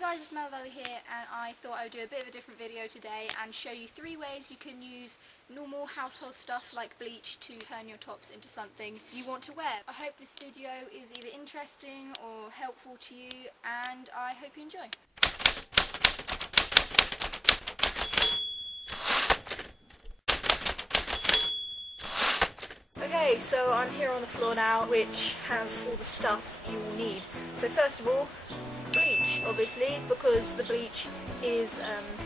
guys, it's MelodEllie here, and I thought I would do a bit of a different video today and show you 3 ways you can use normal household stuff like bleach to turn your tops into something you want to wear. I hope this video is either interesting or helpful to you, and I hope you enjoy. Okay, so I'm here on the floor now, which has all the stuff you will need. So first of all, bleach, obviously, because the bleach is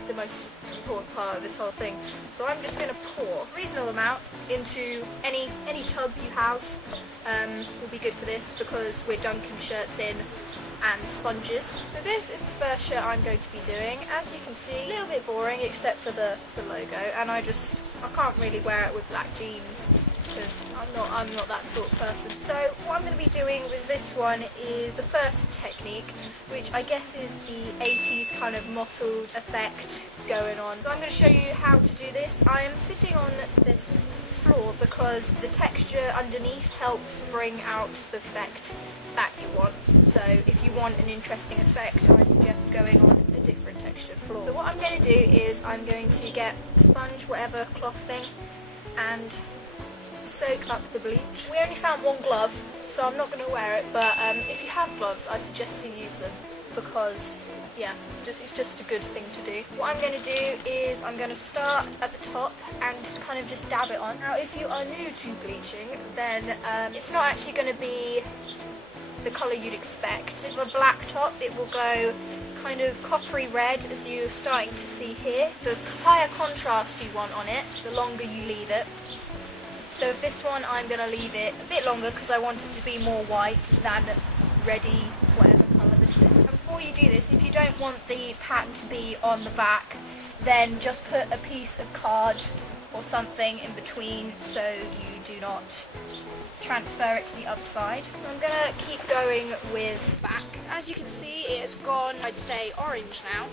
the most important part of this whole thing. So I'm just going to pour a reasonable amount into any tub you have. Will be good for this because we're dunking shirts in and sponges. So this is the first shirt I'm going to be doing. As you can see, a little bit boring except for the logo, and I can't really wear it with black jeans because I'm not that sort of person. So what I'm going to be doing with this one is the first technique, which I guess is the 80s kind of mottled effect going on. So I'm going to show you how to do this. I am sitting on this floor because the texture underneath helps bring out the effect that you want. So if you want an interesting effect, I suggest going on a different textured floor. So what I'm going to do is I'm going to get a sponge, whatever cloth thing, and soak up the bleach. We only found one glove, so I'm not going to wear it, but if you have gloves, I suggest you use them because, yeah, it's just a good thing to do. What I'm going to do is I'm going to start at the top and kind of just dab it on. Now, if you are new to bleaching, then it's not actually going to be the colour you'd expect. With a black top, it will go kind of coppery red, as you're starting to see here. The higher contrast you want on it, the longer you leave it. So with this one, I'm going to leave it a bit longer because I want it to be more white than reddy, whatever colour this is. And before you do this, if you don't want the pattern to be on the back, then just put a piece of card or something in between so you do not transfer it to the other side. So I'm going to keep going with back. As you can see, it's gone, I'd say, orange now.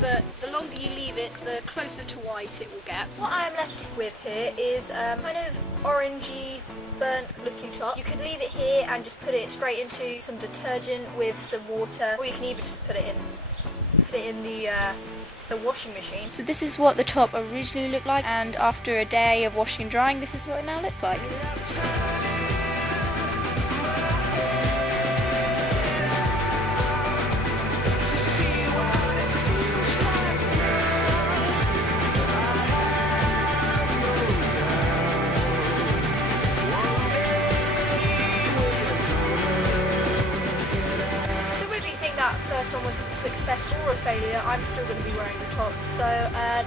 But the longer you leave it, the closer to white it will get. What I am left with here is kind of orangey, burnt looking top. You could leave it here and just put it straight into some detergent with some water, or you can even just put it in the washing machine. So this is what the top originally looked like, and after a day of washing and drying, this is what it now looks like. First one was successful or a failure, I'm still going to be wearing the top. So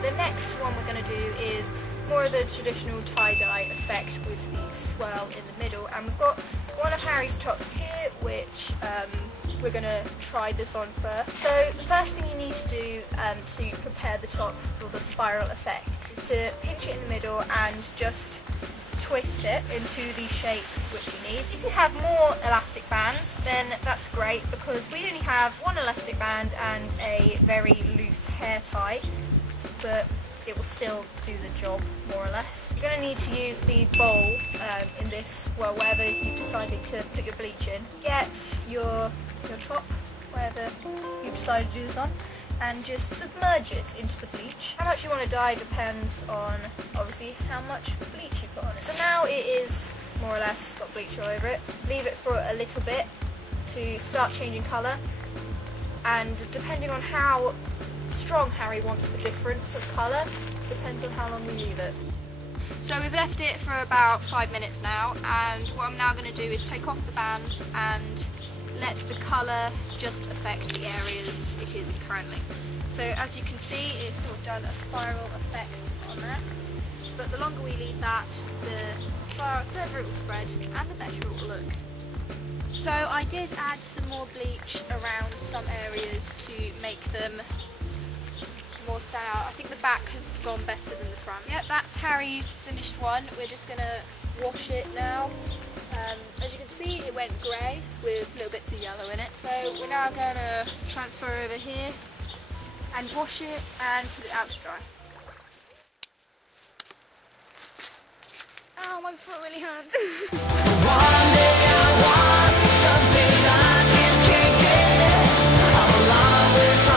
the next one we're going to do is more of the traditional tie-dye effect with the swirl in the middle, and we've got one of Harry's tops here, which we're going to try this on first. So the first thing you need to do to prepare the top for the spiral effect is to pinch it in the middle and just twist it into the shape which you need. If you have more elastic bands, then that's great because we only have one elastic band and a very loose hair tie, but it will still do the job more or less. You're going to need to use the bowl in this, well, wherever you've decided to put your bleach in. Get your top, wherever you've decided to do this on, and just submerge it into the bleach. How much you want to dye depends on, obviously, how much bleach you put on it. So now it is more or less got bleach all over it. Leave it for a little bit to start changing colour, and depending on how strong Harry wants the difference of colour, depends on how long we leave it. So we've left it for about 5 minutes now, and what I'm now going to do is take off the bands and let the colour just affect the areas it is in currently. So as you can see, it's sort of done a spiral effect on there, but the longer we leave that, the further it will spread and the better it will look. So I did add some more bleach around some areas to make them more stand out. I think the back has gone better than the front. Yep, that's Harry's finished one. We're just going to wash it now. As you can see, it went grey with little bits of yellow in it. So we're now going to transfer over here and wash it and put it out to dry. Ow, my foot really hurts. One day I want something I just can't get. I'm along with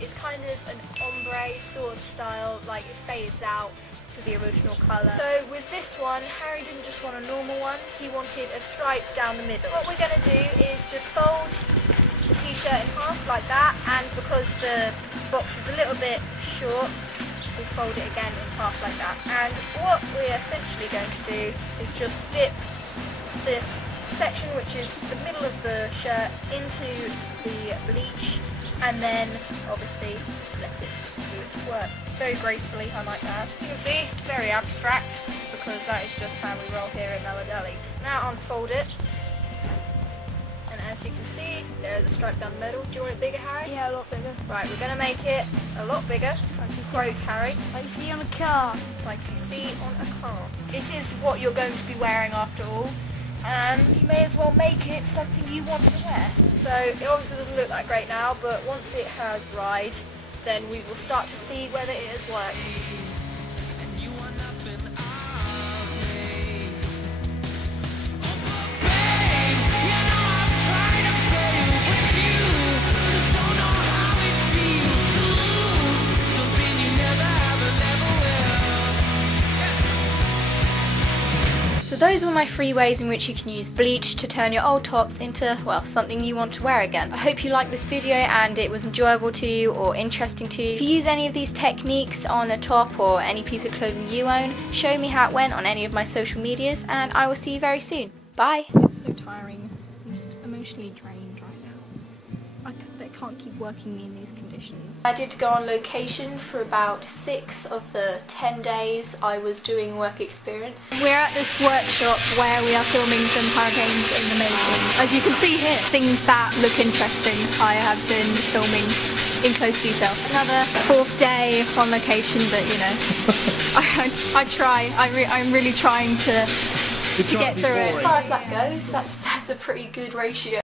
it's kind of an ombre sort of style, like it fades out to the original colour. So with this one, Harry didn't just want a normal one, he wanted a stripe down the middle. What we're going to do is just fold the t-shirt in half like that, and because the box is a little bit short, we'll fold it again in half like that. And what we're essentially going to do is just dip this section, which is the middle of the shirt, into the bleach, and then obviously let it do its work. Very gracefully, I might add. You can see, it's very abstract, because that is just how we roll here at MelodEllie. Now unfold it, and as you can see, there is a stripe down the middle. Do you want it bigger, Harry? Yeah, a lot bigger. Right, we're going to make it a lot bigger. Quote, Harry. Like you see on a car. Like you see on a car. It is what you're going to be wearing after all, and you may as well make it something you want to wear. So it obviously doesn't look that great now, but once it has dried, then we will start to see whether it has worked. So those were my 3 ways in which you can use bleach to turn your old tops into, well, something you want to wear again. I hope you liked this video and it was enjoyable to you or interesting to you. If you use any of these techniques on a top or any piece of clothing you own, show me how it went on any of my social medias, and I will see you very soon. Bye! It's so tiring. I'm just emotionally drained right now. They can't keep working me in these conditions. I did go on location for about 6 of the 10 days I was doing work experience. We're at this workshop where we are filming some hurricanes in the making. As you can see here, things that look interesting I have been filming in close detail. Another 4th day on location, but you know, I try. I'm really trying to get through it. As far as that goes, that's a pretty good ratio.